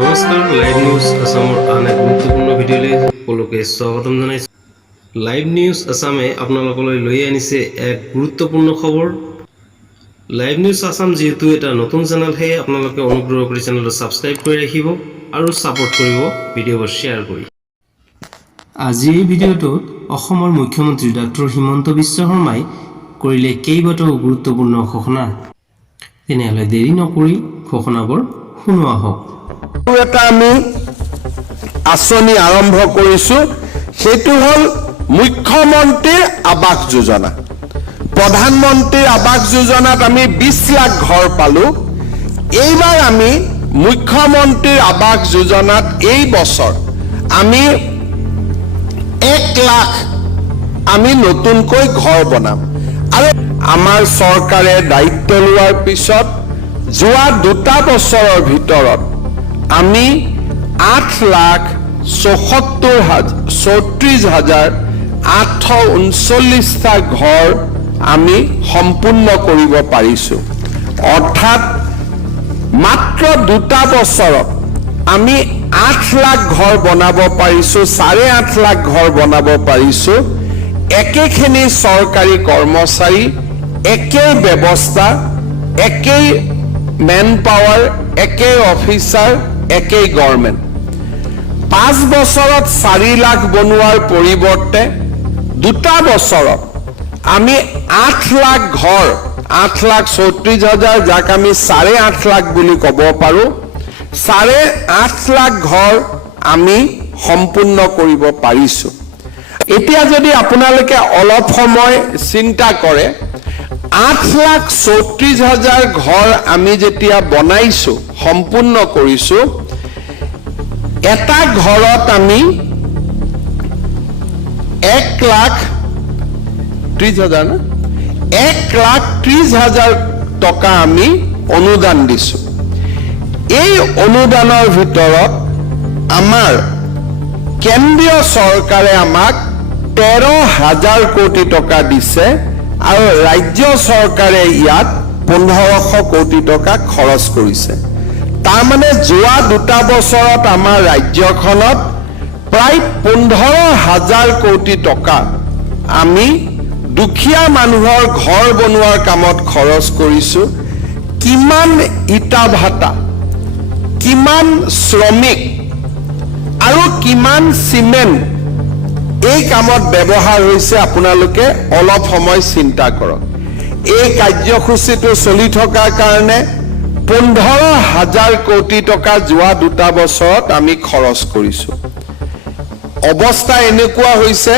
নমস্কাৰ live news আসামৰ আন এক গুৰুত্বপূৰ্ণ ভিডিঅ'লৈ সকলোকে স্বাগতম জনাইছোঁ। লাইভ নিউজ আসামে আপোনালোকলৈ লৈ আনিছে এক গুৰুত্বপূৰ্ণ খবৰ। লাইভ নিউজ আসাম যেহেতু এটা নতুন চেনেল, সেয়ে আপোনালোকে অনুগ্ৰহ কৰি চেনেলটো ছাবস্ক্ৰাইব কৰি ৰাখিব আৰু ছাপোৰ্ট কৰিব ভিডিঅ'বোৰ শ্বেয়াৰ কৰি। আজি এই ভিডিঅ'টোত অসমৰ মুখ্যমন্ত্ৰী ডক্টৰ হিমন্ত বিশ্ব শৰ্মাই কৰিলে কেইবাটাও গুৰুত্বপূৰ্ণ ঘোষণা। তেনেহ'লে দেৰি নকৰি ঘোষণাবোৰ শুনোৱা হওক। এটা আমি আঁচনি আৰম্ভ কৰিছো, সেইটো হ'ল মুখ্যমন্ত্ৰীৰ আৱাস যোজনা। প্ৰধানমন্ত্ৰীৰ আৱাস যোজনাত আমি 20 লাখ ঘৰ পালো। এইবাৰ আমি মুখ্যমন্ত্ৰীৰ আৱাস যোজনাত এই বছৰ আমি 1 লাখ আমি নতুনকৈ ঘৰ বনাম। আৰু আমাৰ চৰকাৰে দায়িত্ব লোৱাৰ পিছত যোৱা 2 বছৰৰ ভিতৰত আমি 8,34,839টা ঘৰ আমি সম্পূৰ্ণ কৰিব পাৰিছো। অৰ্থাৎ মাত্ৰ 2 বছৰত আমি 8 লাখ ঘৰ বনাব পাৰিছো, 8.5 লাখ ঘৰ বনাব পাৰিছো। একেখিনি চৰকাৰী কৰ্মচাৰী, একেই ব্যৱস্থা, একেই মেন পাৱাৰ, একেই অফিচাৰ, একেই গভৰ্ণমেণ্ট। 5 বছৰত 4 লাখ বনোৱাৰ পৰিৱৰ্তে 2 বছৰত আমি 8 লাখ ঘৰ, 8,34,000, যাক আমি 8.5 লাখ বুলি ক'ব পাৰো, 8.5 লাখ ঘৰ আমি সম্পূৰ্ণ কৰিব পাৰিছো। এতিয়া যদি আপোনালোকে অলপ সময় চিন্তা কৰে, 8,34,000 ঘৰ আমি যেতিয়া বনাইছো, সম্পূৰ্ণ কৰিছো, এটা ঘৰত আমি 1,30,000 না 1,30,000 টকা আমি অনুদান দিছো। এই অনুদানৰ ভিতৰত আমাৰ কেন্দ্ৰীয় চৰকাৰে আমাক 13,000 কোটি টকা দিছে আৰু ৰাজ্য চৰকাৰে ইয়াত 1,500 কোটি টকা খৰচ কৰিছে। তাৰমানে যোৱা 2 বছৰত আমাৰ ৰাজ্যখনত প্ৰায় 15,000 কোটি টকা আমি দুখীয়া মানুহৰ ঘৰ বনোৱাৰ কামত খৰচ কৰিছো। কিমান ইটা ভাটা, কিমান শ্ৰমিক আৰু কিমান চিমেণ্ট এই কামত ব্যৱহাৰ হৈছে আপোনালোকে অলপ সময় চিন্তা কৰক। এই কাৰ্যসূচীটো চলি থকাৰ কাৰণে 15,000 কোটি টকা যোৱা 2 বছৰত আমি খৰচ কৰিছো। অৱস্থা এনেকুৱা হৈছে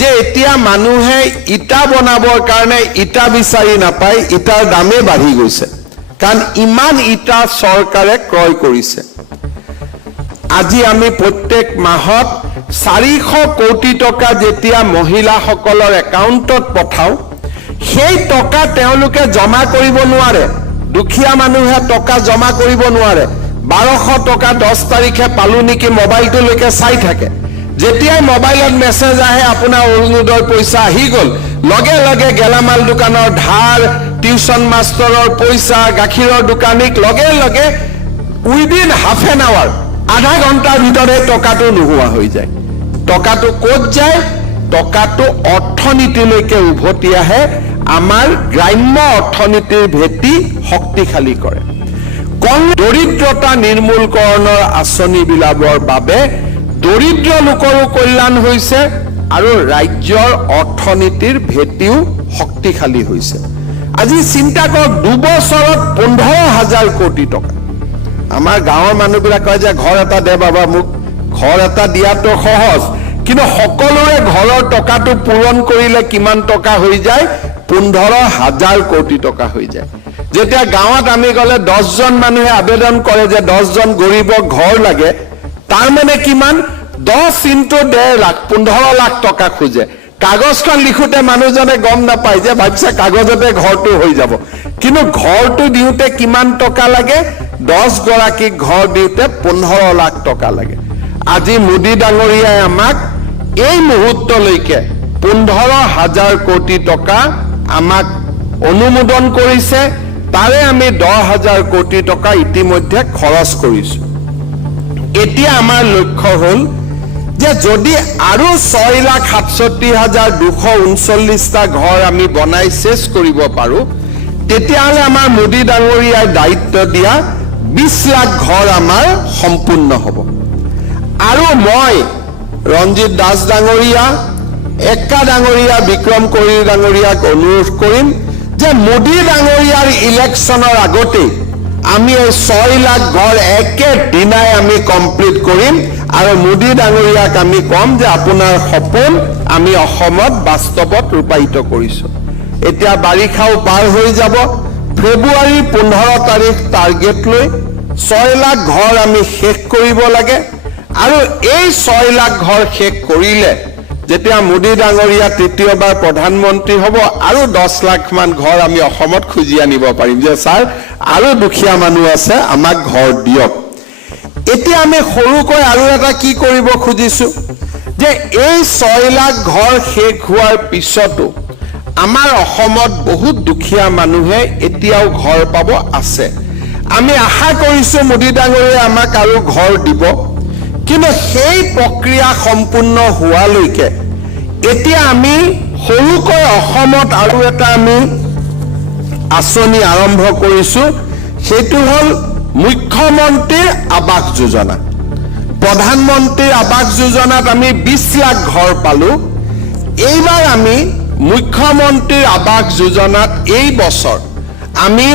যে এতিয়া মানুহে ইটা বনাবৰ কাৰণে ইটা বিচাৰি নাপায়, ইটাৰ দামে বাঢ়ি গৈছে, কাৰণ ইমান ইটা চৰকাৰে ক্ৰয় কৰিছে। আজি আমি প্ৰত্যেক মাহত 400 কোটি টকা যেতিয়া মহিলাসকলৰ একাউণ্টত পঠাওঁ, সেই টকা তেওঁলোকে জমা কৰিব নোৱাৰে। দুখীয়া মানুহে টকা জমা কৰিব নোৱাৰে। 1200 টকা 10 তাৰিখে পালো নেকি মোবাইলটোলৈকে চাই থাকে। যেতিয়াই মোবাইলত মেছেজ আহে আপোনাৰ অৰুণোদয় পইচা আহি গ'ল, লগে লগে গেলামাল দোকানৰ ধাৰ, টিউচন মাষ্টৰৰ পইচা, গাখীৰৰ দোকানীক লগে লগে উইদিন হাফ এন আৱাৰ, আধা ঘণ্টাৰ ভিতৰত টকাটো নোহোৱা হৈ যায়। টকাটো ক'ত যায়? টকাটো অৰ্থনীতিলৈকে উভতি আহে, আমাৰ গ্ৰাম্য অৰ্থনীতিৰ ভেটি শক্তিশালী কৰে। দৰিদ্ৰতা নিৰ্মূলকৰণৰ আঁচনিবিলাকৰ বাবে দৰিদ্ৰ লোকৰো কল্যাণ হৈছে আৰু ৰাজ্যৰ অৰ্থনীতিৰ ভেটিও শক্তিশালী হৈছে। আজি চিন্তা কৰক, 2 বছৰত 15,000 কোটি টকা। আমাৰ গাঁৱৰ মানুহবিলাক কয় যে ঘৰ এটা দে বাবা মোক। ঘৰ এটা দিয়াটো সহজ, কিন্তু সকলোৰে ঘৰৰ টকাটো পূৰণ কৰিলে কিমান টকা হৈ যায়? 15,000 কোটি টকা হৈ যায়। যেতিয়া গাঁৱত আমি গ'লে 10জন মানুহে আবেদন কৰে যে 10জন গৰীবক ঘৰ লাগে, তাৰ মানে কিমান? 10 × 1.5 লাখ, 15 লাখ টকা খোজে। কাগজখন লিখোতে মানুহজনে গম নাপায় যে ভাবিছে কাগজতে ঘৰটো হৈ যাব, কিন্তু ঘৰটো দিওঁতে কিমান টকা লাগে? 10 গৰাকীক ঘৰ দিওঁতে 15 লাখ টকা লাগে। আজি মোদী ডাঙৰীয়াই আমাক এই মুহূৰ্তলৈকে 15,000 কোটি টকা আমাক অনুমোদন কৰিছে। তাৰে আমি 10,000 কোটি টকা ইতিমধ্যে খৰচ কৰিছো। এতিয়া আমাৰ লক্ষ্য হ'ল যে যদি আৰু 6,67,239টা ঘৰ আমি বনাই শেষ কৰিব পাৰোঁ, তেতিয়াহ'লে আমাৰ মোদী ডাঙৰীয়াই দায়িত্ব দিয়া 20 লাখ ঘৰ আমাৰ সম্পূৰ্ণ হ'ব। আৰু মই ৰঞ্জিত দাস ডাঙৰীয়া, এক্কা ডাঙৰীয়া, বিক্ৰম কোহলি ডাঙৰীয়াক অনুৰোধ কৰিম যে মোদী ডাঙৰীয়াৰ ইলেকশ্যনৰ আগতেই আমি এই 6 লাখ ঘৰ একেদিনাই আমি কমপ্লিট কৰিম আৰু মোদী ডাঙৰীয়াক আমি কম যে আপোনাৰ সপোন আমি অসমত বাস্তৱত ৰূপায়িত কৰিছোঁ। এতিয়া বাৰিষাও পাৰ হৈ যাব, ফেব্ৰুৱাৰী 15 তাৰিখ টাৰ্গেট লৈ 6 লাখ ঘৰ আমি শেষ কৰিব লাগে। আৰু এই 6 লাখ ঘৰ শেষ কৰিলে যেতিয়া মোদী ডাঙৰীয়া তৃতীয়বাৰ প্ৰধানমন্ত্ৰী হ'ব আৰু 10 লাখ মান ঘৰ আমি অসমত খুজি আনিব পাৰিম যে ছাৰ আৰু দুখীয়া মানুহ আছে, আমাক ঘৰ দিয়ক। এতিয়া আমি সৰুকৈ আৰু এটা কি কৰিব খুজিছোঁ যে এই 6 লাখ ঘৰ শেষ হোৱাৰ পিছতো আমাৰ অসমত বহুত দুখীয়া মানুহে এতিয়াও ঘৰ পাব আছে। আমি আশা কৰিছোঁ মোদী ডাঙৰীয়াই আমাক আৰু ঘৰ দিব, কিন্তু সেই প্ৰক্ৰিয়া সম্পূৰ্ণ হোৱালৈকে এতিয়া আমি সৰুকৈ অসমত আৰু এটা আমি আঁচনি আৰম্ভ কৰিছোঁ, সেইটো হ'ল মুখ্যমন্ত্ৰীৰ আৱাস যোজনা। প্ৰধানমন্ত্ৰীৰ আৱাস যোজনাত আমি 20 লাখ ঘৰ পালোঁ। এইবাৰ আমি মুখ্যমন্ত্ৰীৰ আৱাস যোজনাত এই বছৰ আমি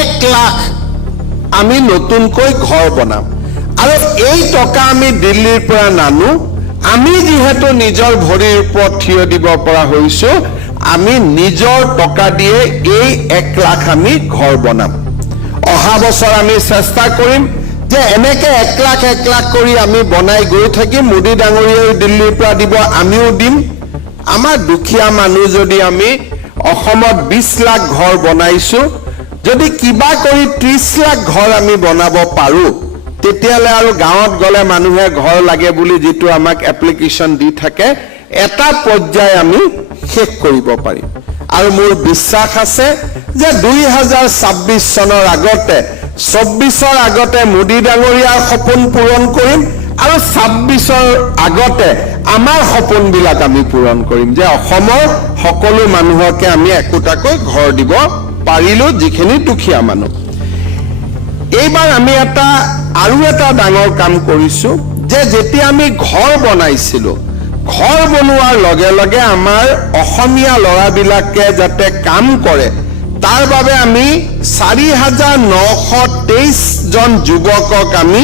1 লাখ আমি নতুনকৈ ঘৰ বনাম। আৰু এই টকা আমি দিল্লীৰ পৰা নানো, আমি যিহেতু নিজৰ ভৰিৰ ওপৰত থিয় দিব পৰা হৈছোঁ, আমি নিজৰ টকা দিয়ে এই 1 লাখ আমি ঘৰ বনাম। অহা বছৰ আমি চেষ্টা কৰিম যে এনেকে 1 লাখ কৰি আমি বনাই গৈ থাকিম। মোদী ডাঙৰীয়াই দিল্লীৰ পৰা দিব, আমিও দিম। আমাৰ দুখীয়া মানুহ যদি আমি অসমত 20 লাখ ঘৰ বনাইছোঁ, যদি কিবা কৰি 30 লাখ ঘৰ আমি বনাব পাৰোঁ, তেতিয়াহ'লে আৰু গাঁৱত গ'লে মানুহে ঘৰ লাগে বুলি যিটো আমাক এপ্লিকেশ্যন দি থাকে, এটা পৰ্যায় আমি শেষ কৰিব পাৰিম। আৰু মোৰ বিশ্বাস আছে যে 2026 চনৰ আগতে, 24ৰ আগতে মোদী ডাঙৰীয়াৰ সপোন পূৰণ কৰিম আৰু 26ৰ আগতে আমাৰ সপোনবিলাক আমি পূৰণ কৰিম যে অসমৰ সকলো মানুহকে আমি একোটাকৈ ঘৰ দিব পাৰিলোঁ, যিখিনি দুখীয়া মানুহ। এইবাৰ আমি আৰু এটা ডাঙৰ কাম কৰিছোঁ যে যেতিয়া আমি ঘৰ বনাইছিলোঁ, ঘৰ বনোৱাৰ লগে লগে আমাৰ অসমীয়া ল'ৰাবিলাকে যাতে কাম কৰে তাৰ বাবে আমি 4,923 জন যুৱকক আমি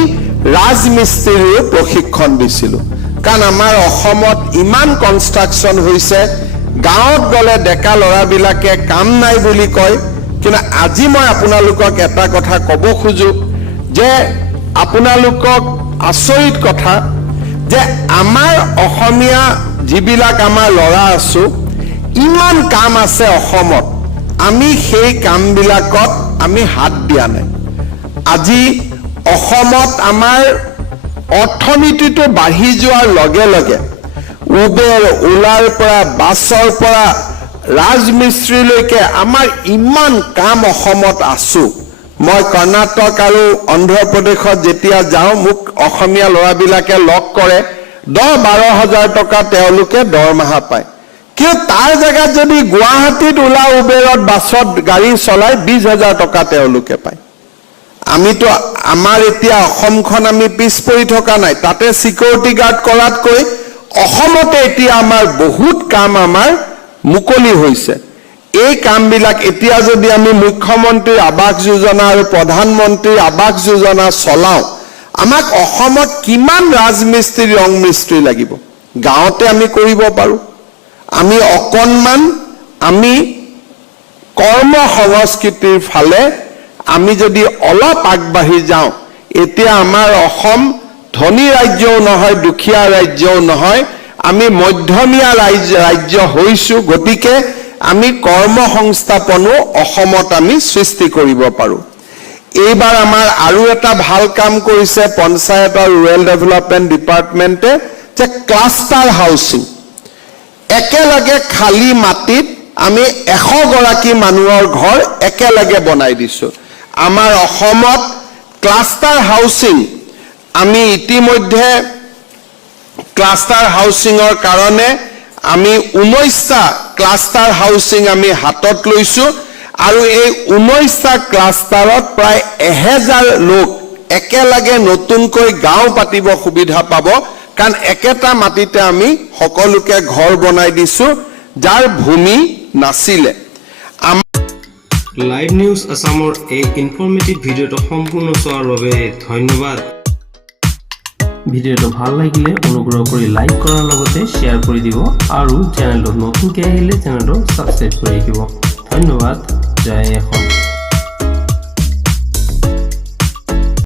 ৰাজমিস্ত্ৰীৰ প্ৰশিক্ষণ দিছিলোঁ। কাৰণ আমাৰ অসমত ইমান কনষ্ট্ৰাকশ্যন হৈছে, গাঁৱত গ'লে ডেকা ল'ৰাবিলাকে কাম নাই বুলি কয়। কিন্তু আজি মই আপোনালোকক এটা কথা ক'ব খোজো যে আপোনালোকক আচৰিত কথা যে আমাৰ অসমীয়া যিবিলাক আমাৰ ল'ৰা আছোঁ, ইমান কাম আছে অসমত, আমি সেই কামবিলাকত আমি হাত দিয়া নাই। আজি অসমত আমাৰ অৰ্থনীতিটো বাঢ়ি যোৱাৰ লগে লগে উবেৰ, ওলাৰ পৰা, বাছৰ পৰা ৰাজমিস্ত্ৰীলৈকে আমাৰ ইমান কাম অসমত আছোঁ। মই কৰ্ণাটক আৰু অন্ধ্ৰপ্ৰদেশত যেতিয়া যাওঁ, মোক অসমীয়া ল'ৰাবিলাকে লগ কৰে, 10-12 হাজাৰ টকা তেওঁলোকে দৰমহা পায়। কিন্তু তাৰ জেগাত যদি গুৱাহাটীত ওলা উবেৰত, বাছত গাড়ী চলাই 20 হাজাৰ টকা তেওঁলোকে পায়। আমিতো আমাৰ এতিয়া অসমখন আমি পিছ পৰি থকা নাই, তাতে চিকিউৰিটি গাৰ্ড কৰাতকৈ অসমতে এতিয়া আমাৰ বহুত কাম আমাৰ মুকলি হৈছে। এই কামবিলাক এতিয়া যদি আমি মুখ্যমন্ত্ৰীৰ আৱাস যোজনা আৰু প্ৰধানমন্ত্ৰীৰ আৱাস যোজনা চলাওঁ, আমাক অসমত কিমান ৰাজমিস্ত্ৰী, ৰং মিস্ত্ৰী লাগিব? গাঁৱতে আমি কৰিব পাৰোঁ। আমি অকণমান আমি কৰ্ম সংস্কৃতিৰ ফালে আমি যদি অলপ আগবাঢ়ি যাওঁ, এতিয়া আমাৰ অসম ধনী ৰাজ্যও নহয়, দুখীয়া ৰাজ্যও নহয়, আমি মধ্যমীয়া ৰাজ্য হৈছোঁ। গতিকে আমি কৰ্ম সংস্থাপনো অসমত আমি সৃষ্টি কৰিব পাৰোঁ। এইবাৰ আমাৰ আৰু এটা ভাল কাম কৰিছে পঞ্চায়ত আৰু ৰুৰেল ডেভেলপমেণ্ট ডিপাৰ্টমেণ্টে, যে ক্লাষ্টাৰ হাউচিং। একেলগে খালী মাটিত আমি 100 গৰাকী মানুহৰ ঘৰ একেলগে বনাই দিছোঁ। আমাৰ অসমত ক্লাষ্টাৰ হাউচিং আমি ইতিমধ্যে ক্লাষ্টাৰ হাউচিঙৰ কাৰণে আমি 19টা ক্লাষ্টাৰ হাউচিং আমি হাতত লৈছো আৰু এই 19টা ক্লাষ্টাৰত প্ৰায় 1000 লোক একেলগে নতুনকৈ গাঁও পাতিব সুবিধা পাব কাৰণ একেটা মাটিতে আমি সকলোকে ঘৰ বনাই দিছো যাৰ ভূমি নাছিলে লাইভ নিউজ আসামৰ এই ইনফৰমেটিভ ভিডিঅ'টো সম্পূৰ্ণ চোৱাৰ বাবে ধন্যবাদ ভিডিঅ'টো ভাল লাগিলে অনুগ্ৰহ কৰি লাইক কৰাৰ লগতে শ্বেয়াৰ কৰি দিব আৰু চেনেলটো নতুনকৈ আহিলে চেনেলটো সাবস্ক্ৰাইব কৰি ৰাখিব ধন্যবাদ জয় অসম